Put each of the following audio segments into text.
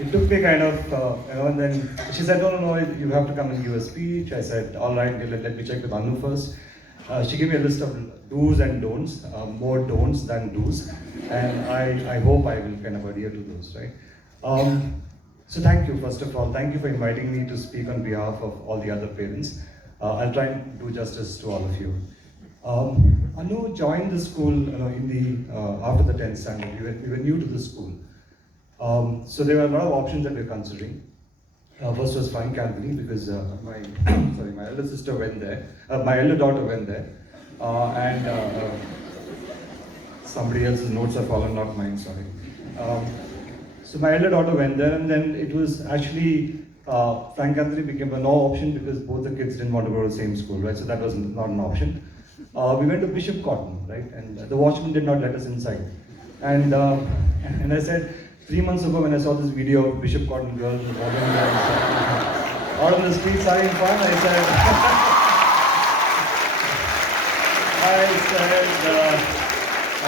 It took me kind of, and then she said, no, you have to come and give a speech. I said, all right, let me check with Anu first. She gave me a list of do's and don'ts, more don'ts than do's, and I hope I will kind of adhere to those, right? So thank you, first of all. Thank you for inviting me to speak on behalf of all the other parents. I'll try and do justice to all of you. Anu joined the school after the 10th standard. We were new to the school. So there were a lot of options that we were considering. First was Frank Anthony because my my elder sister went there. My elder daughter went there, and somebody else's notes are fallen, not mine. Sorry. So my elder daughter went there, and then it was actually Frank Anthony became a no option because both the kids didn't want to go to the same school, right? So that was not an option. We went to Bishop Cotton, right? And the watchman did not let us inside. And I said, 3 months ago when I saw this video of Bishop Cotton girls walking out on the streets having fun, I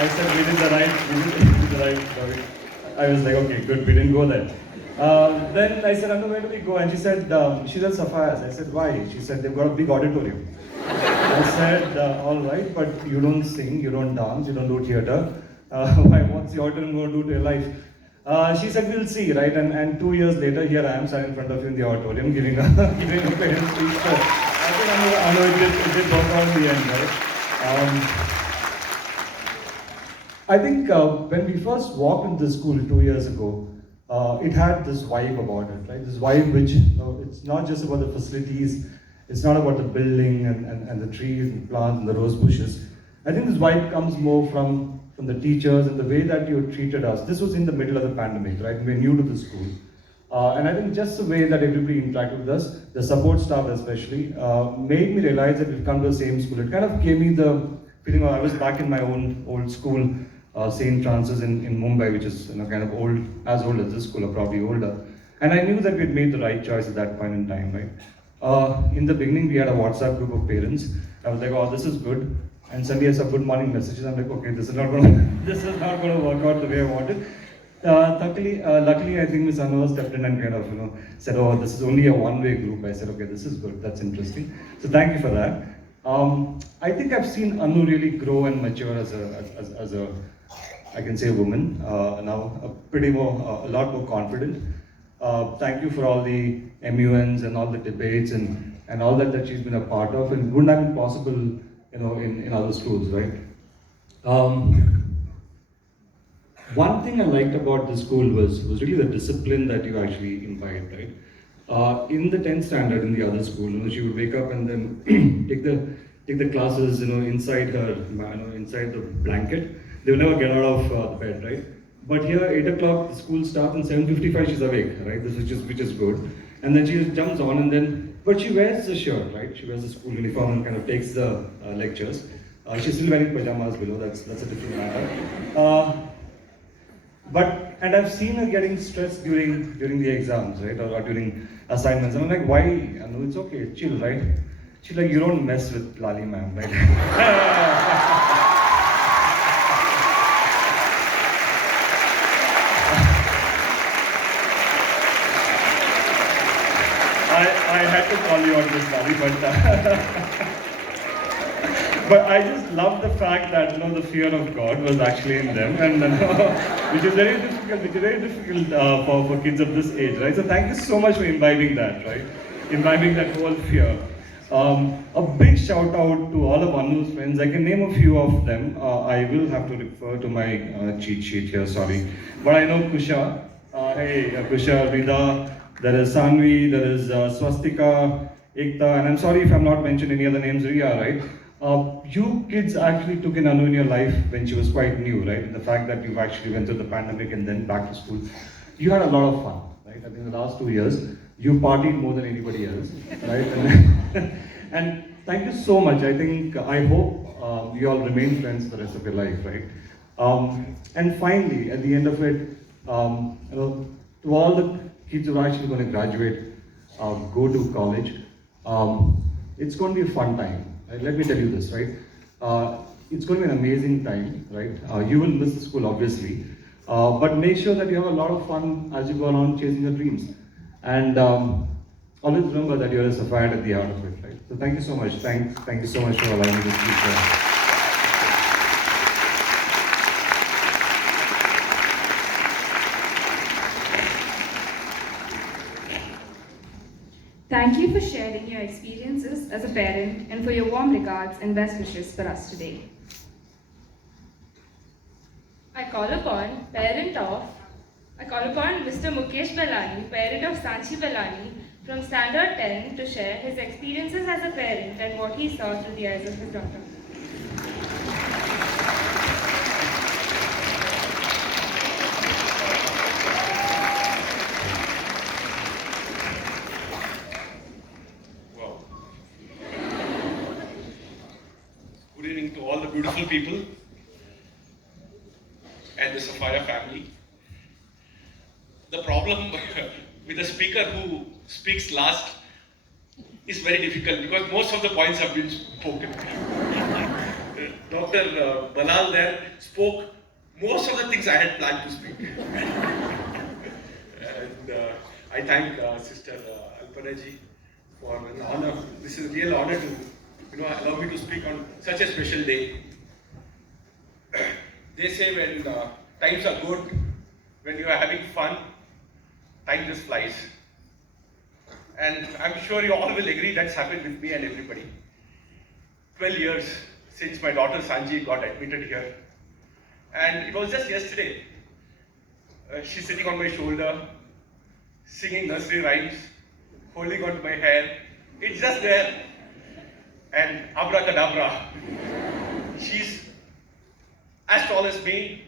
said we did the right. Sorry. I was like, okay, good, we didn't go there. Then I said, Anu, where do we go? And she said, she's at Sapphires. I said, why? She said, they've got a big auditorium. I said, all right, but you don't sing, you don't dance, you don't do theatre. What's the auditorium going to do to your life? She said, we'll see, right? And 2 years later, here I am standing in front of you in the auditorium giving a parents speech. So I think Anu, it did work out in the end, right? I think when we first walked into the school 2 years ago, it had this vibe about it, right? This vibe which, it's not just about the facilities, it's not about the building and the trees and plants and the rose bushes. I think this vibe comes more from the teachers and the way that you treated us. This was in the middle of the pandemic, right? We were new to the school. And I think just the way that everybody interacted with us, the support staff especially, made me realize that we've come to the same school. It kind of gave me the feeling I was back in my own old school, St. Francis in Mumbai, which is kind of as old as this school, or probably older. And I knew that we'd made the right choice at that point in time, right? In the beginning, we had a WhatsApp group of parents. I was like, oh, this is good. And suddenly I saw good morning messages. I'm like, okay, this is not going to work out the way I wanted. Luckily, I think Ms. Anwar stepped in and kind of, said, oh, this is only a one-way group. I said, okay, this is good. That's interesting. So thank you for that. I think I've seen Anu really grow and mature as a I can say, a woman. Now a lot more confident. Thank you for all the MUNs and all the debates and all that she's been a part of, and wouldn't have been possible, in other schools, right? One thing I liked about the school was really the discipline that you actually imbibed, right? In the 10th standard in the other school, she would wake up and then take the classes, inside her, inside the blanket. They would never get out of the bed, right? But here, 8 o'clock, the school starts, and 7:55 she's awake, right? Which is good. And then she just jumps on, but she wears the shirt, right? She wears the school uniform and kind of takes the lectures. She's still wearing pajamas below. That's a different matter. And I've seen her getting stressed during the exams, right, or during assignments. And I'm like, why? No, it's okay, chill, right? She's like, you don't mess with Lali ma'am, right? I had to call you out, Miss Lali, but I just love the fact that the fear of God was actually in them, and which is very difficult for kids of this age, right? So thank you so much for imbibing that, right? Imbibing that whole fear. A big shout out to all of Anu's friends. I can name a few of them. I will have to refer to my cheat sheet here, sorry. But I know Kusha. Hey, Kusha, Rida. There is Sanvi, there is Swastika, Ekta, and I'm sorry if I'm not mentioning any other names, Riya, right? You kids actually took in Anu in your life when she was quite new, right? And the fact that you actually went through the pandemic and then back to school, you had a lot of fun, right? I think the last 2 years, you partied more than anybody else, right? And thank you so much. I hope you all remain friends for the rest of your life, right? And finally, at the end of it, to all the kids who are actually going to graduate, go to college, it's going to be a fun time. Right? Let me tell you this, right? It's going to be an amazing time, right? You will miss the school, obviously. But make sure that you have a lot of fun as you go along chasing your dreams. And always remember that you're a Sapphire at the heart of it, right? So thank you so much. Thank you so much for allowing me to speak here. Thank you for sharing your experiences as a parent and for your warm regards and best wishes for us today. I call upon Mr. Mukesh Balani, parent of Sanchi Balani, from Standard 10 to share his experiences as a parent and what he saw through the eyes of his daughter. Wow. Good evening to all the beautiful people and the Sapphire family. The problem with the speaker who speaks last is very difficult because most of the points have been spoken. Dr. Balal there spoke most of the things I had planned to speak. And I thank Sister Alpana ji for an honor. This is a real honor to allow me to speak on such a special day. They say when times are good, when you are having fun, time just flies. And I'm sure you all will agree that's happened with me and everybody. 12 years since my daughter Sanji got admitted here. And it was just yesterday. She's sitting on my shoulder, singing nursery rhymes, holding onto my hair. It's just there. And abracadabra. She's as tall as me,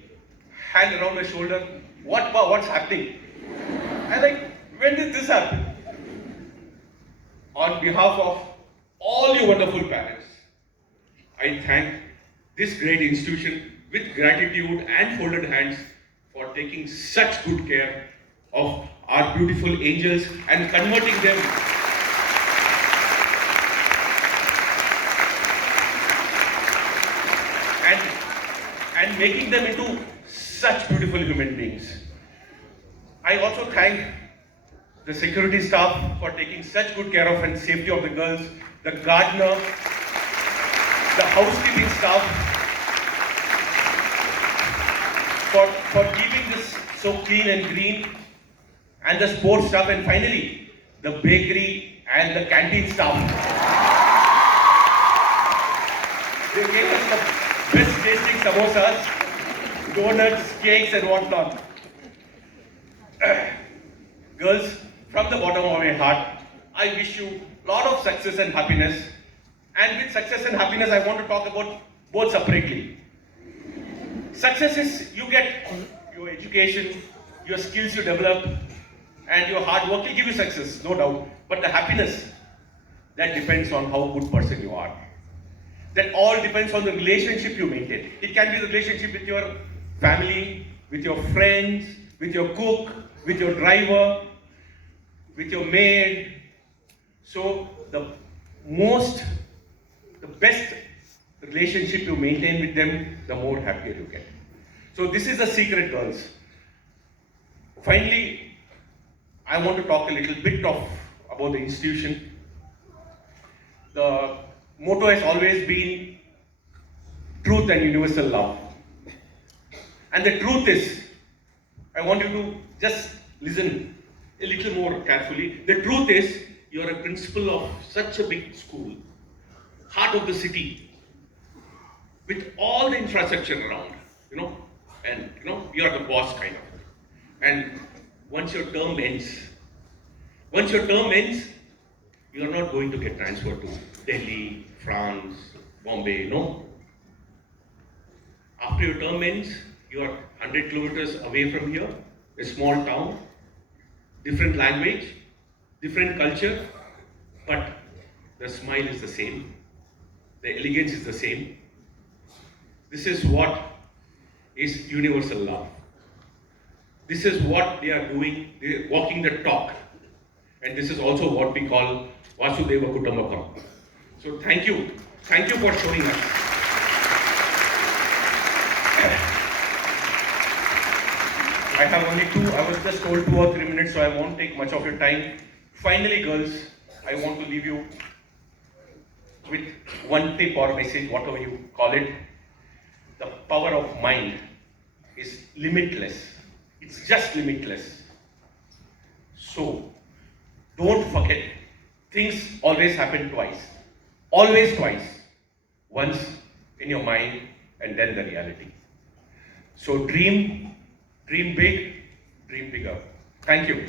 hand around my shoulder. What's happening? I'm like, when did this happen? On behalf of all you wonderful parents, I thank this great institution with gratitude and folded hands for taking such good care of our beautiful angels and converting them and making them into such beautiful human beings. I also thank the security staff for taking such good care of and safety of the girls, the gardener, the housekeeping staff, for keeping this so clean and green, and the sports staff, and finally, the bakery and the canteen staff. They gave us the best tasting samosas, donuts, cakes, and whatnot. Girls, from the bottom of my heart, I wish you a lot of success and happiness. And with success and happiness, I want to talk about both separately. Success is you get your education, your skills you develop, and your hard work will give you success, no doubt. But the happiness, that depends on how good person you are. That all depends on the relationship you maintain. It can be the relationship with your family, with your friends, with your cook, with your driver, with your maid. So the best relationship you maintain with them, the more happier you get. So this is the secret, girls. Finally, I want to talk a little bit about the institution. The motto has always been truth and universal love. And the truth is, I want you to just listen a little more carefully. The truth is, you're a principal of such a big school, heart of the city, with all the infrastructure around, and you're the boss kind of. And once your term ends, you're not going to get transferred to Delhi, France, Bombay, no. After your term ends, you are 100 kilometers away from here, a small town, different language, different culture, but the smile is the same, the elegance is the same. This is what is universal love. This is what they are doing, they are walking the talk. And this is also what we call Vasudhaiva Kutumbakam. So thank you for showing us. I have only two, I was just told 2 or 3 minutes, so I won't take much of your time. Finally, girls, I want to leave you with one tip or message, whatever you call it. The power of mind is limitless. It's just limitless. So, don't forget, things always happen twice. Always twice. Once in your mind and then the reality. So dream big, dream bigger. Thank you.